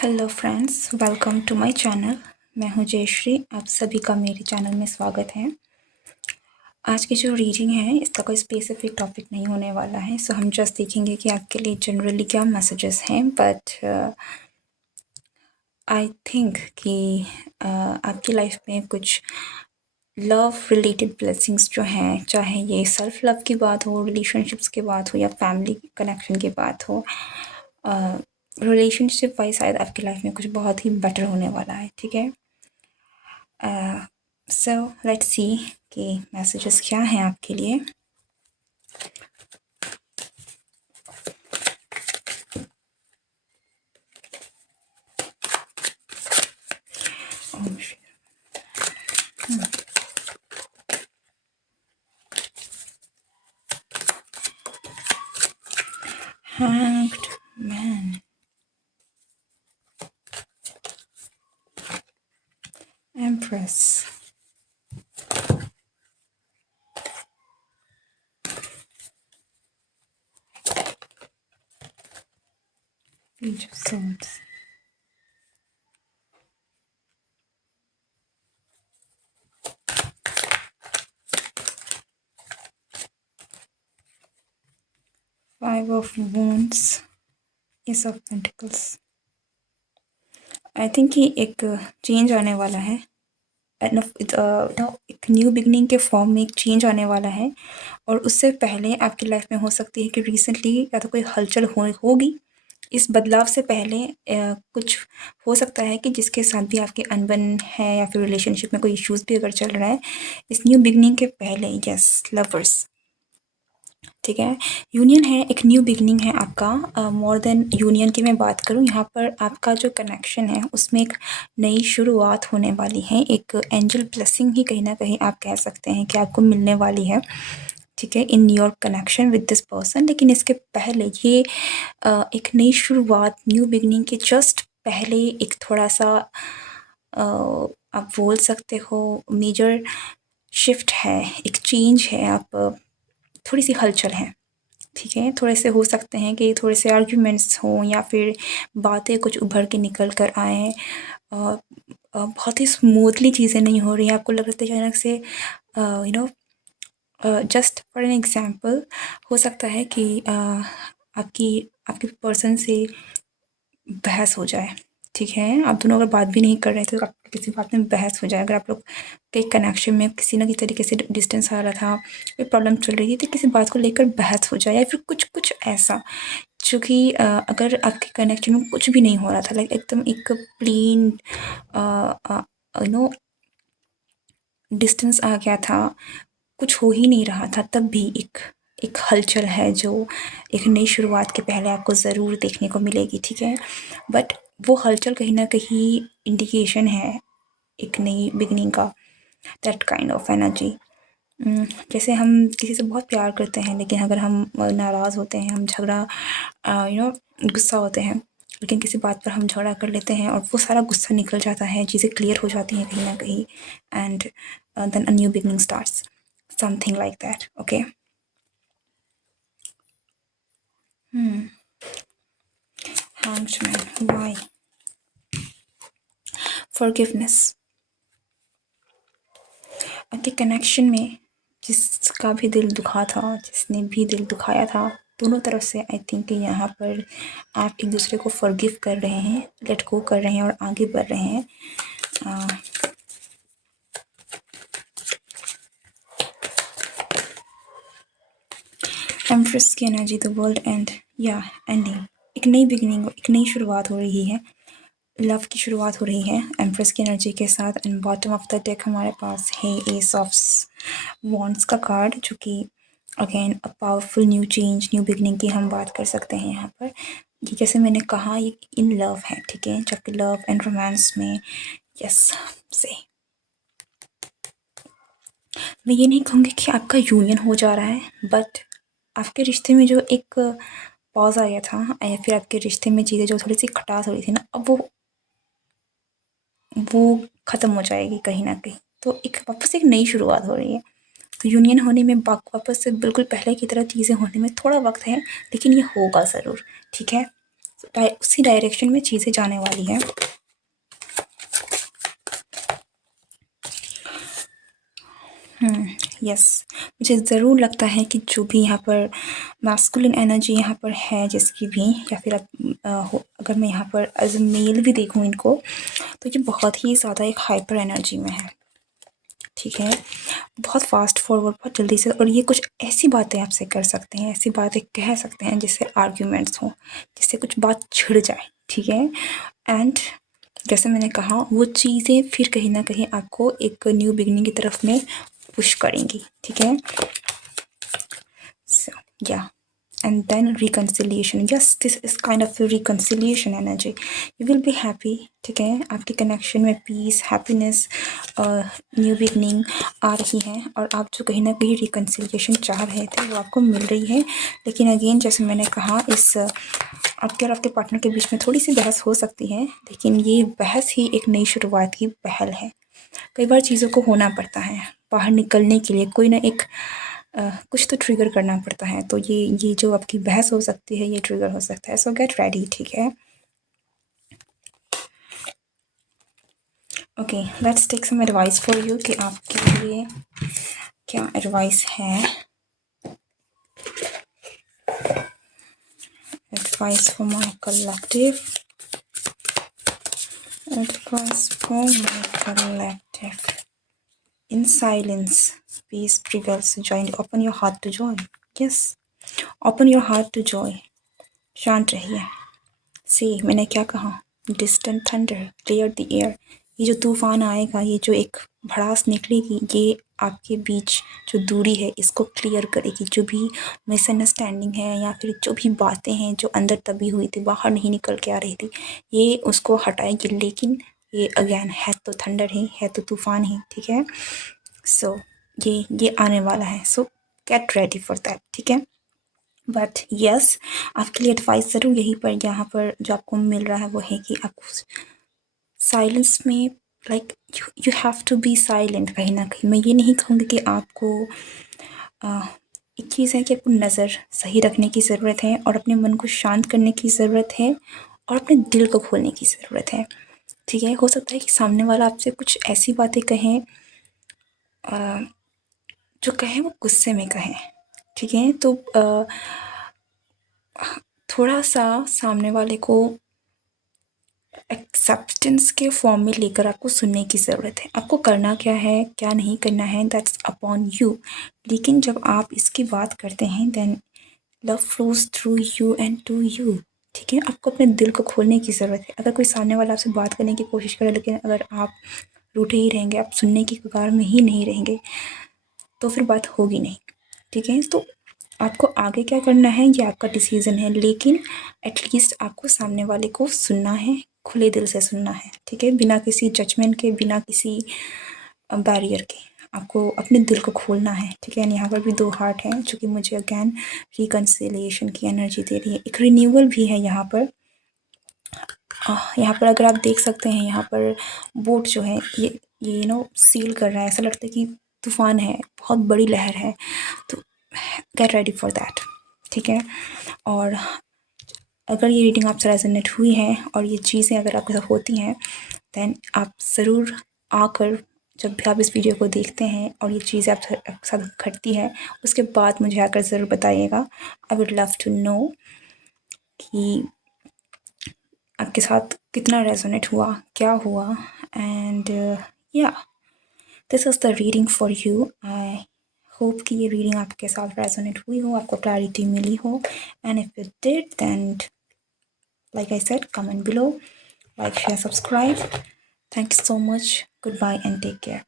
Hello friends, welcome to my channel. मैं हूं जयश्री। आप सभी का मेरे चैनल में स्वागत है। आज की जो रीडिंग है इसका कोई स्पेसिफिक टॉपिक नहीं होने वाला है, सो हम जस्ट देखेंगे कि आपके लिए जनरली क्या मैसेजेस हैं। बट आई थिंक कि आपकी लाइफ में कुछ लव रिलेटेड ब्लेसिंग्स जो हैं, चाहे ये सेल्फ लव की बात हो, रिलेशनशिप्स की बात हो या फैमिली कनेक्शन की बात हो, रिलेशनशिप वाइज शायद आपकी लाइफ में कुछ बहुत ही बेटर होने वाला है। ठीक है, सो लेट्स सी कि मैसेजेस क्या हैं आपके लिए। Hanged Man, Empress, Page of Swords, Five of Wands, Ace of Pentacles। I think कि एक चेंज आने वाला है, एक न्यू बिगनिंग के फॉर्म में एक चेंज आने वाला है। और उससे पहले आपकी लाइफ में हो सकती है कि रिसेंटली या तो कोई हलचल होगी। इस बदलाव से पहले कुछ हो सकता है कि जिसके साथ भी आपकी अनबन है या फिर रिलेशनशिप में कोई इश्यूज भी अगर चल रहा है, इस न्यू बिगनिंग के पहले, यस, लवर्स, ठीक है, यूनियन है, एक न्यू बिगनिंग है आपका। मोर देन यूनियन की मैं बात करूँ, यहाँ पर आपका जो कनेक्शन है उसमें एक नई शुरुआत होने वाली है। एक एंजल ब्लेसिंग ही कहीं ना कहीं आप कह सकते हैं कि आपको मिलने वाली है, ठीक है, in your connection with this person. लेकिन इसके पहले ये एक नई शुरुआत, न्यू बिगनिंग के जस्ट पहले एक थोड़ा सा आप बोल सकते हो मेजर शिफ्ट है, एक चेंज है। आप थोड़ी सी हलचल है, ठीक है, थोड़े से हो सकते हैं कि थोड़े से आर्ग्यूमेंट्स हों या फिर बातें कुछ उभर के निकल कर आएँ। बहुत ही स्मूथली चीज़ें नहीं हो रही हैं, आपको लग रहा है अचानक से, you know, just for an example, हो सकता है कि आपकी आपके पर्सन से बहस हो जाए, ठीक है, आप दोनों अगर बात भी नहीं कर रहे थे तो आप किसी बात में बहस हो जाए। अगर आप लोग के कनेक्शन में किसी न किसी तरीके से डिस्टेंस आ रहा था, कोई प्रॉब्लम चल रही थी, तो किसी बात को लेकर बहस हो जाए या फिर कुछ कुछ ऐसा जो कि अगर आपके कनेक्शन में कुछ भी नहीं हो रहा था, लाइक एकदम एक प्लेन यू नो डिस्टेंस आ गया था, कुछ हो ही नहीं रहा था, तब भी एक एक हलचल है जो एक नई शुरुआत के पहले आपको ज़रूर देखने को मिलेगी, ठीक है। बट वो हलचल कहीं ना कहीं इंडिकेशन है एक नई बिगनिंग का, दैट काइंड ऑफ एनर्जी। जैसे हम किसी से बहुत प्यार करते हैं, लेकिन अगर हम नाराज़ होते हैं, हम झगड़ा, गुस्सा होते हैं, लेकिन किसी बात पर हम झगड़ा कर लेते हैं और वो सारा गुस्सा निकल जाता है, चीज़ें क्लियर हो जाती हैं कहीं ना कहीं, and then a new beginning starts, something like that, okay. Hanged Man, why? Forgiveness। आपके कनेक्शन में जिसका भी दिल दुखा था, जिसने भी दिल दुखाया था, दोनों तरफ से आई थिंक यहाँ पर आप एक दूसरे को फॉरगिव कर रहे हैं, लेट गो कर रहे हैं और आगे बढ़ रहे हैं। एम्प्रेस की एनर्जी, द वर्ल्ड एंड, या एंडिंग, एक नई बिगिनिंग, एक नई शुरुआत हो रही है, लव की शुरुआत हो रही है एम्प्रेस की एनर्जी के साथ। And bottom of the deck हमारे पास है एस ऑफ वॉन्ड्स का कार्ड, जो कि again a powerful new change, new beginning की हम बात कर सकते हैं यहाँ पर। ये जैसे मैंने कहा, ये इन लव है, ठीक है, जबकि लव एंड रोमांस में, यस, से मैं ये नहीं कहूँगी कि आपका यूनियन हो जा रहा है, बट आपके रिश्ते में जो एक पॉज आ गया था, या फिर आपके रिश्ते में चीज़ें जो थोड़ी सी खटास हो रही थी ना, अब वो ख़त्म हो जाएगी कहीं ना कहीं। तो एक वापस एक नई शुरुआत हो रही है। तो यूनियन होने में, वापस से बिल्कुल पहले की तरह चीज़ें होने में थोड़ा वक्त है, लेकिन ये होगा ज़रूर, ठीक है। उसी डायरेक्शन में चीज़ें जाने वाली हैं। यस, मुझे ज़रूर लगता है कि जो भी यहाँ पर मास्कुलिन एनर्जी यहाँ पर है जिसकी भी, या फिर अगर मैं यहाँ पर एज अ मेल भी देखूँ इनको, तो ये बहुत ही ज़्यादा एक हाइपर एनर्जी में है। ठीक है, बहुत फास्ट फॉरवर्ड, बहुत जल्दी से, और ये कुछ ऐसी बातें आपसे कर सकते हैं, ऐसी बातें कह सकते हैं जिससे आर्ग्यूमेंट्स हों, जिससे कुछ बात छिड़ जाए। ठीक है, एंड जैसे मैंने कहा, वो चीज़ें फिर कहीं ना कहीं आपको एक न्यू बिगनिंग की तरफ में पुश करेंगी। ठीक है, सो या and then reconciliation. Yes, this is kind of a reconciliation energy. You will be happy. ठीक है, आपके कनेक्शन में पीस, हैप्पीनेस, न्यू बिगनिंग आ रही है, और आप जो कहीं ना कहीं रिकन्सिलिएशन चाह रहे थे वो आपको मिल रही है। लेकिन अगेन, जैसे मैंने कहा, इस आपके और आपके पार्टनर के बीच में थोड़ी सी बहस हो सकती है, लेकिन ये बहस ही एक नई शुरुआत की पहल है। कई बार चीज़ों को होना पड़ता है, बाहर निकलने के लिए कोई ना एक कुछ तो ट्रिगर करना पड़ता है। तो ये जो आपकी बहस हो सकती है, ये ट्रिगर हो सकता है। So get ready. ठीक है, okay, let's take some advice for you कि आपके लिए क्या एडवाइस है। Advice for my collective, advice for my collective. In silence, peace prevails. Join. Open your heart to joy. Yes, open your heart to joy. शांत रहिए। सी, मैंने क्या कहा? Distant thunder, clear the air. ये जो तूफान आएगा, ये जो एक भड़ास निकलेगी, ये आपके बीच जो दूरी है इसको क्लियर करेगी। जो भी मिसअंडरस्टैंडिंग है, या फिर जो भी बातें हैं जो अंदर दबी हुई थी, बाहर नहीं निकल के आ रही थी, ये उसको हटाएगी। लेकिन ये अगेन है तो थंडर ही है, तो तूफान ही। ठीक है, सो ये आने वाला है। So get ready for that. ठीक है, बट यस, आपके लिए एडवाइस ज़रूर यहीं पर, यहाँ पर जो आपको मिल रहा है वो है कि आपको साइलेंस में, like you have to be silent. कहीं ना कहीं मैं ये नहीं कहूँगी कि आपको एक चीज़ है कि आपको नज़र सही रखने की ज़रूरत है, और अपने मन को शांत करने की ज़रूरत है, और अपने दिल को खोलने की ज़रूरत है। ठीक है, हो सकता है कि सामने वाला आपसे कुछ ऐसी बातें कहें, जो कहें वो गुस्से में कहें। ठीक है, तो थोड़ा सा सामने वाले को एक्सेप्टेंस के फॉर्म में लेकर आपको सुनने की ज़रूरत है। आपको करना क्या है, क्या नहीं करना है, दैट्स अपॉन यू। लेकिन जब आप इसकी बात करते हैं, then love flows through you and to you. ठीक है, आपको अपने दिल को खोलने की ज़रूरत है। अगर कोई सामने वाला आपसे बात करने की कोशिश करे, लेकिन अगर आप रूठे ही रहेंगे, आप सुनने की कगार में ही नहीं रहेंगे, तो फिर बात होगी नहीं। ठीक है, तो आपको आगे क्या करना है ये आपका डिसीज़न है, लेकिन एटलीस्ट आपको सामने वाले को सुनना है, खुले दिल से सुनना है। ठीक है, बिना किसी जजमेंट के, बिना किसी बैरियर के आपको अपने दिल को खोलना है। ठीक है, यहाँ पर भी 2 हार्ट हैं, जो कि मुझे अगेन रिकन्सिलिएशन की एनर्जी दे रही है। एक रिन्यूअल भी है यहाँ पर। यहाँ पर अगर आप देख सकते हैं, यहाँ पर बोट जो है ये सील कर रहा है। ऐसा लगता है कि तूफान है, बहुत बड़ी लहर है। तो गेट रेडी फॉर दैट। ठीक है, और अगर ये रीडिंग आपसे रेजोनेट हुई है, और ये चीज़ें अगर आपके साथ होती हैं, देन आप ज़रूर आकर, जब भी आप इस वीडियो को देखते हैं और ये चीज़ें आपके साथ घटती है, उसके बाद मुझे आकर ज़रूर बताइएगा। I would love to know कि आपके साथ कितना रेजोनेट हुआ, क्या हुआ। एंड या, this is the reading for you. I hope कि ये रीडिंग आपके साथ रेजोनेट हुई हो, आपको क्लैरिटी मिली हो। And if it did, then like I said, comment below, like, share, subscribe. Thank you so much. Goodbye and take care.